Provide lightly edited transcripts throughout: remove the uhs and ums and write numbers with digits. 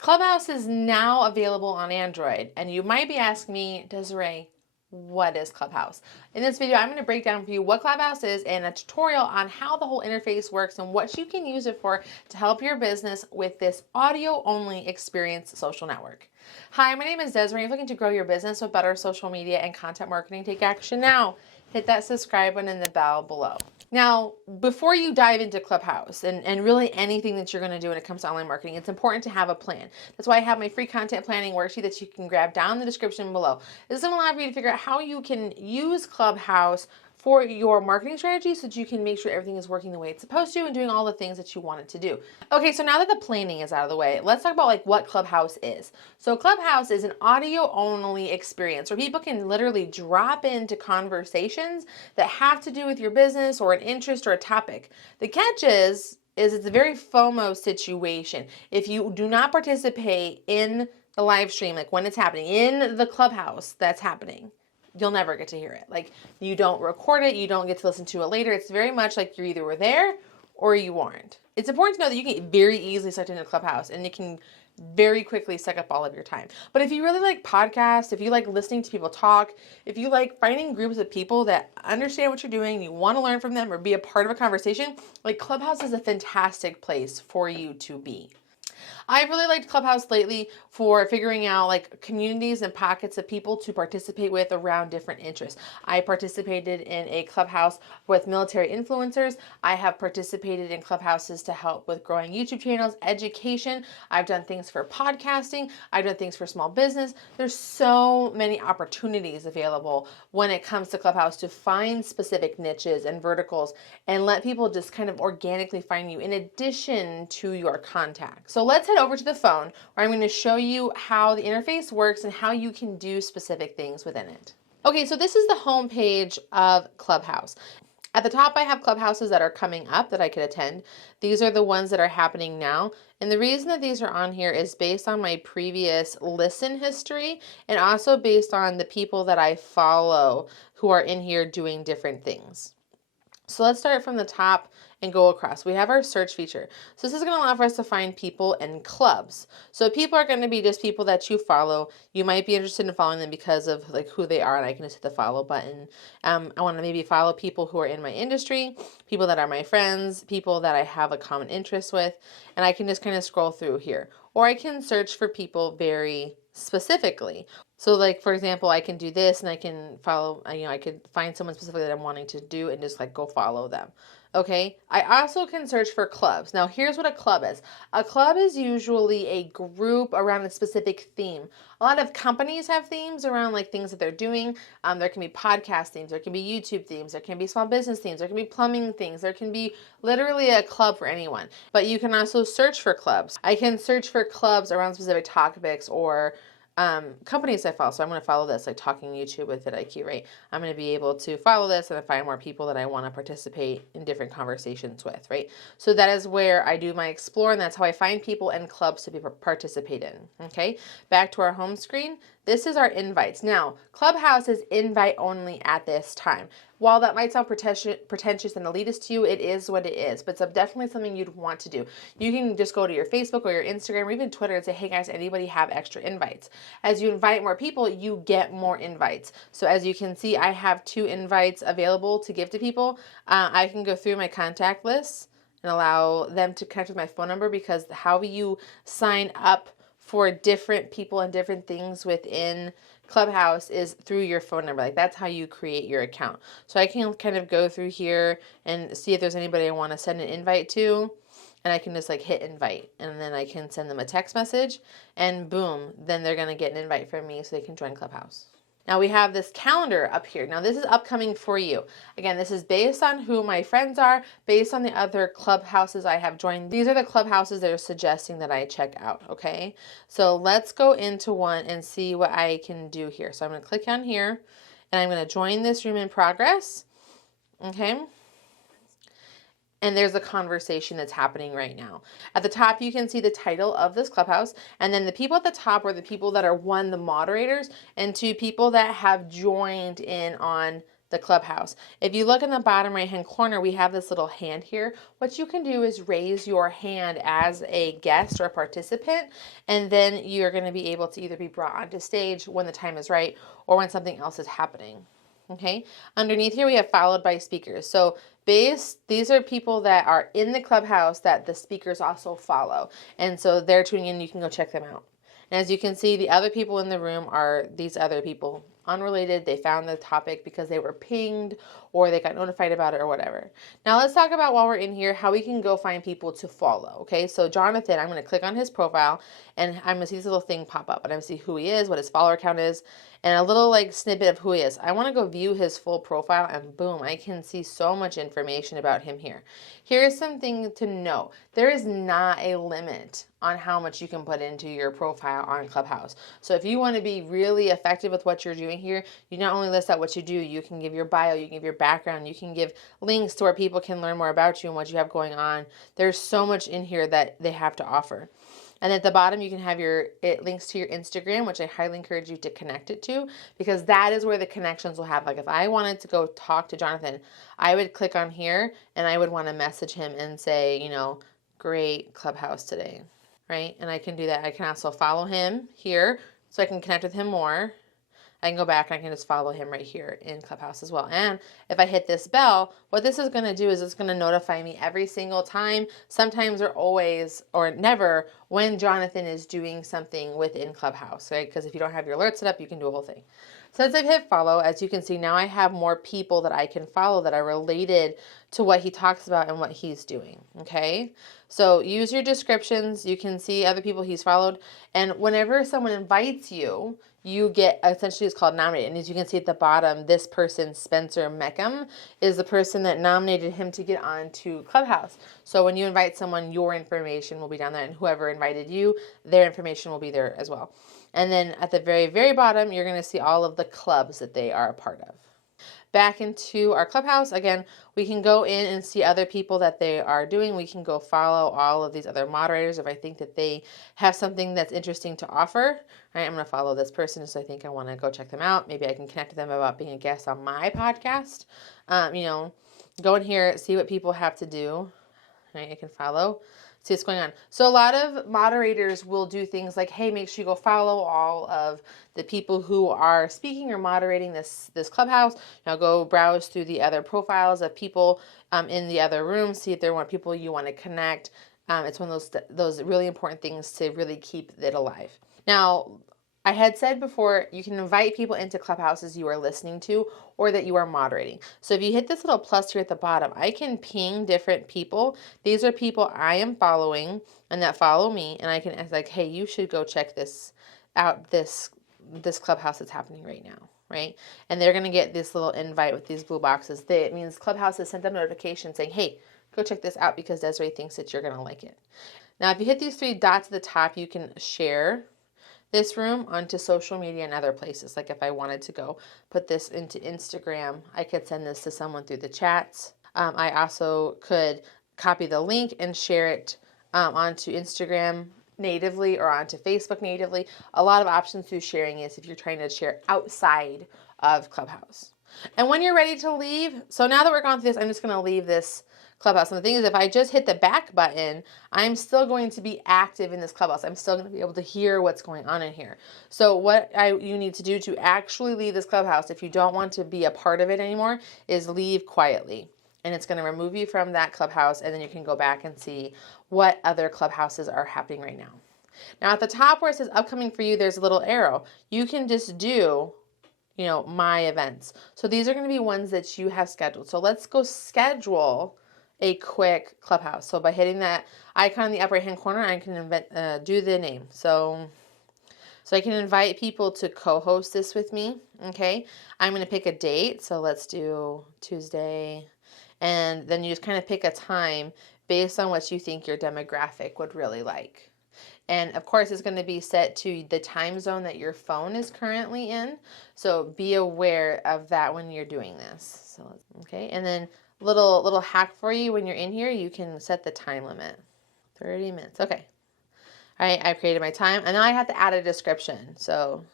Clubhouse is now available on Android, and you might be asking me, Desiree, what is Clubhouse? In this video, I'm going to break down for you what Clubhouse is and a tutorial on how the whole interface works and what you can use it for to help your business with this audio-only experience social network. Hi, my name is Desiree. I'm looking to grow your business with better social media and content marketing. Take action now. Hit that subscribe button and the bell below. Now, before you dive into Clubhouse and really anything that you're going to do when it comes to online marketing, it's important to have a plan. That's why I have my free content planning worksheet that you can grab down in the description below. This is going to allow you to figure out how you can use Clubhouse for your marketing strategy so that you can make sure everything is working the way it's supposed to and doing all the things that you want it to do. Okay, so now that the planning is out of the way, let's talk about like what Clubhouse is. So Clubhouse is an audio only experience where people can literally drop into conversations that have to do with your business or an interest or a topic. The catch is it's a very FOMO situation. If you do not participate in the live stream, like when it's happening in the Clubhouse that's happening, you'll never get to hear it. Like, you don't record it, you don't get to listen to it later. It's very much like you either were there or you weren't. It's important to know that you can very easily sucked into Clubhouse and it can very quickly suck up all of your time. But if you really like podcasts, if you like listening to people talk, if you like finding groups of people that understand what you're doing and you want to learn from them or be a part of a conversation, like Clubhouse is a fantastic place for you to be. I've really liked Clubhouse lately for figuring out like communities and pockets of people to participate with around different interests. I participated in a Clubhouse with military influencers. I have participated in Clubhouses to help with growing YouTube channels, education. I've done things for podcasting. I've done things for small business. There's so many opportunities available when it comes to Clubhouse to find specific niches and verticals and let people just kind of organically find you in addition to your contacts. So let's head over to the phone where I'm going to show you how the interface works and how you can do specific things within it. Okay, so this is the home page of Clubhouse. At the top, I have Clubhouses that are coming up that I could attend. These are the ones that are happening now. And the reason that these are on here is based on my previous listen history and also based on the people that I follow who are in here doing different things. So let's start from the top and go across. We have our search feature. So this is going to allow for us to find people and clubs. So people are going to be just people that you follow. You might be interested in following them because of like who they are, and I can just hit the follow button. I want to maybe follow people who are in my industry, people that are my friends, people that I have a common interest with, and I can just kind of scroll through here. Or I can search for people very specifically. So like, for example, I can do this and I can follow, I could find someone specifically that I'm wanting to do and just like go follow them. Okay. I also can search for clubs. Now here's what a club is. A club is usually a group around a specific theme. A lot of companies have themes around like things that they're doing. There can be podcast themes, there can be YouTube themes, there can be small business themes, there can be plumbing things, there can be literally a club for anyone. But you can also search for clubs. I can search for clubs around specific topics or companies I follow. So I'm going to follow this, like Talking YouTube with vidIQ, right? I'm going to be able to follow this and find more people that I want to participate in different conversations with, right? So that is where I do my explore, and that's how I find people and clubs to participate in. Okay, back to our home screen. This is our invites. Now, Clubhouse is invite only at this time. While that might sound pretentious and elitist to you, it is what it is, but it's definitely something you'd want to do. You can just go to your Facebook or your Instagram or even Twitter and say, hey guys, anybody have extra invites? As you invite more people, you get more invites. So as you can see, I have 2 invites available to give to people. I can go through my contact list and allow them to connect with my phone number, because how you sign up for different people and different things within Clubhouse is through your phone number. Like, that's how you create your account. So I can kind of go through here and see if there's anybody I want to send an invite to, and I can just like hit invite, and then I can send them a text message, and boom, then they're going to get an invite from me so they can join Clubhouse. Now we have this calendar up here. Now this is upcoming for you. Again, this is based on who my friends are, based on the other clubhouses I have joined. These are the clubhouses that are suggesting that I check out, okay? So let's go into one and see what I can do here. So I'm going to click on here, and I'm going to join this room in progress, okay? And there's a conversation that's happening right now. At the top, you can see the title of this Clubhouse, and then the people at the top are the people that are, 1, the moderators, and 2, people that have joined in on the Clubhouse. If you look in the bottom right hand corner, we have this little hand here. What you can do is raise your hand as a guest or a participant, and then you're going to be able to either be brought onto stage when the time is right or when something else is happening. Okay, underneath here we have followed by speakers. So these are people that are in the Clubhouse that the speakers also follow. And so they're tuning in, you can go check them out. And as you can see, the other people in the room are these other people, unrelated. They found the topic because they were pinged or they got notified about it or whatever. Now let's talk about, while we're in here, how we can go find people to follow. Okay, so Jonathan, I'm going to click on his profile and I'm going to see this little thing pop up and I'm going to see who he is, what his follower count is, and a little like snippet of who he is. I want to go view his full profile and boom, I can see so much information about him here. Here's something to know. There is not a limit on how much you can put into your profile on Clubhouse. So if you want to be really effective with what you're doing here, you not only list out what you do, you can give your bio, you can give your background, you can give links to where people can learn more about you and what you have going on. There's so much in here that they have to offer. And at the bottom, you can have it links to your Instagram, which I highly encourage you to connect it to, because that is where the connections will have. Like if I wanted to go talk to Jonathan, I would click on here and I would want to message him and say, you know, great Clubhouse today, right? And I can do that. I can also follow him here so I can connect with him more. I can go back and I can just follow him right here in Clubhouse as well. And if I hit this bell, what this is going to do is it's going to notify me every single time, sometimes or always or never, when Jonathan is doing something within Clubhouse, right? Because if you don't have your alerts set up, you can do a whole thing. Since I've hit follow, as you can see, now I have more people that I can follow that are related to what he talks about and what he's doing, okay? So use your descriptions. You can see other people he's followed. And whenever someone invites you, you get, essentially it's called nominated. And as you can see at the bottom, this person, Spencer Meckham, is the person that nominated him to get onto Clubhouse. So when you invite someone, your information will be down there, and whoever invited you, their information will be there as well. And then at the very, very bottom, you're going to see all of the clubs that they are a part of. Back into our Clubhouse, again, we can go in and see other people that they are doing. We can go follow all of these other moderators if I think that they have something that's interesting to offer. All right, I'm going to follow this person, so I think I want to go check them out. Maybe I can connect with them about being a guest on my podcast. You know, go in here, see what people have to do. All right, I can follow. See what's going on. So a lot of moderators will do things like, hey, make sure you go follow all of the people who are speaking or moderating this Clubhouse. Now go browse through the other profiles of people in the other rooms, see if there are people you want to connect. It's one of those really important things to really keep it alive. Now, I had said before, you can invite people into Clubhouses you are listening to or that you are moderating. So if you hit this little plus here at the bottom, I can ping different people. These are people I am following and that follow me, and I can ask like, hey, you should go check this out, this Clubhouse that's happening right now, right? And they're going to get this little invite with these blue boxes. It means Clubhouse has sent them notification saying, hey, go check this out because Desiree thinks that you're going to like it. Now, if you hit these three dots at the top, you can share this room onto social media and other places. Like if I wanted to go put this into Instagram, I could send this to someone through the chats. I also could copy the link and share it onto Instagram natively or onto Facebook natively. A lot of options through sharing is if you're trying to share outside of Clubhouse. And when you're ready to leave, so now that we're gone through this, I'm just going to leave this Clubhouse. And the thing is, if I just hit the back button, I'm still going to be active in this Clubhouse. I'm still going to be able to hear what's going on in here. So what you need to do to actually leave this Clubhouse, if you don't want to be a part of it anymore, is leave quietly. And it's going to remove you from that Clubhouse, and then you can go back and see what other Clubhouses are happening right now. Now at the top where it says upcoming for you, there's a little arrow. You can just do, you know, my events. So these are going to be ones that you have scheduled. So let's go schedule a quick Clubhouse. So by hitting that icon in the upper right hand corner, I can do the name. So I can invite people to co-host this with me. Okay, I'm going to pick a date. So let's do Tuesday. And then you just kind of pick a time based on what you think your demographic would really like. And of course, it's going to be set to the time zone that your phone is currently in. So be aware of that when you're doing this. So, okay, and then little hack for you when you're in here, you can set the time limit. 30 minutes. Okay. All right, I've created my time, and now I have to add a description. So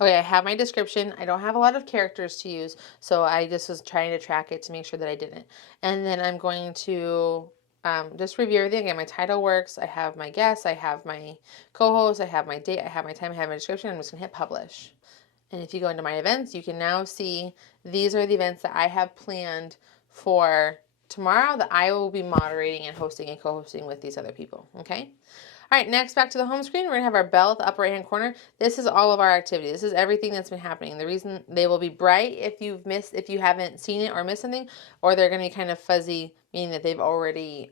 Okay, I have my description. I don't have a lot of characters to use, so I just was trying to track it to make sure that I didn't. And then I'm going to just review everything. Again, my title works. I have my guests. I have my co-host. I have my date. I have my time. I have my description. I'm just going to hit publish. And if you go into my events, you can now see these are the events that I have planned for tomorrow that I will be moderating and hosting and co-hosting with these other people. Okay? All right, next back to the home screen, we're going to have our bell at the upper right-hand corner. This is all of our activity. This is everything that's been happening. The reason they will be bright if you haven't seen it or missed something, or they're going to be kind of fuzzy, meaning that they've already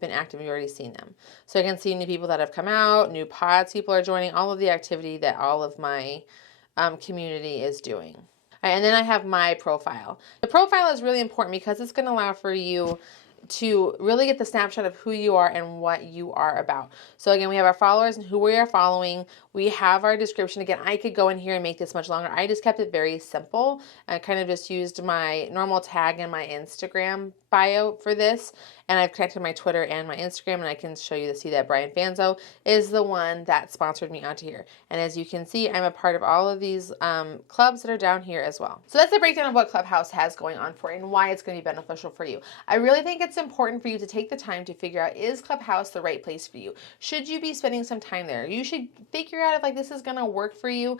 been active. You've already seen them. So I can see new people that have come out, new pods people are joining, all of the activity that all of my community is doing. All right, and then I have my profile. The profile is really important because it's going to allow for you to really get the snapshot of who you are and what you are about. So again, we have our followers and who we are following. We have our description. Again, I could go in here and make this much longer. I just kept it very simple. I kind of just used my normal tag and my Instagram bio for this, and I've connected my Twitter and my Instagram, and I can show you to see that Brian Fanzo is the one that sponsored me onto here. And as you can see, I'm a part of all of these clubs that are down here as well. So that's a breakdown of what Clubhouse has going on for you and why it's going to be beneficial for you. I really think it's important for you to take the time to figure out, is Clubhouse the right place for you? Should you be spending some time there? You should figure out if like this is going to work for you.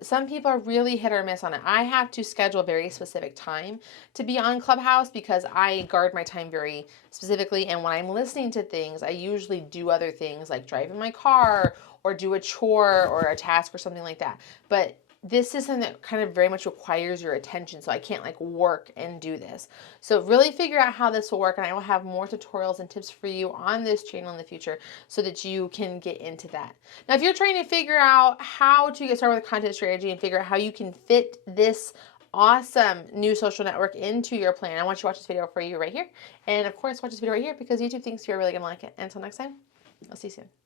Some people are really hit or miss on it. I have to schedule a very specific time to be on Clubhouse because I guard my time very specifically, and when I'm listening to things, I usually do other things like drive in my car or do a chore or a task or something like that. But this is something that kind of very much requires your attention, so I can't like work and do this. So really figure out how this will work, and I will have more tutorials and tips for you on this channel in the future so that you can get into that. Now, if you're trying to figure out how to get started with content strategy and figure out how you can fit this awesome new social network into your plan, I want you to watch this video for you right here. And of course, watch this video right here because YouTube thinks you're really going to like it. And until next time, I'll see you soon.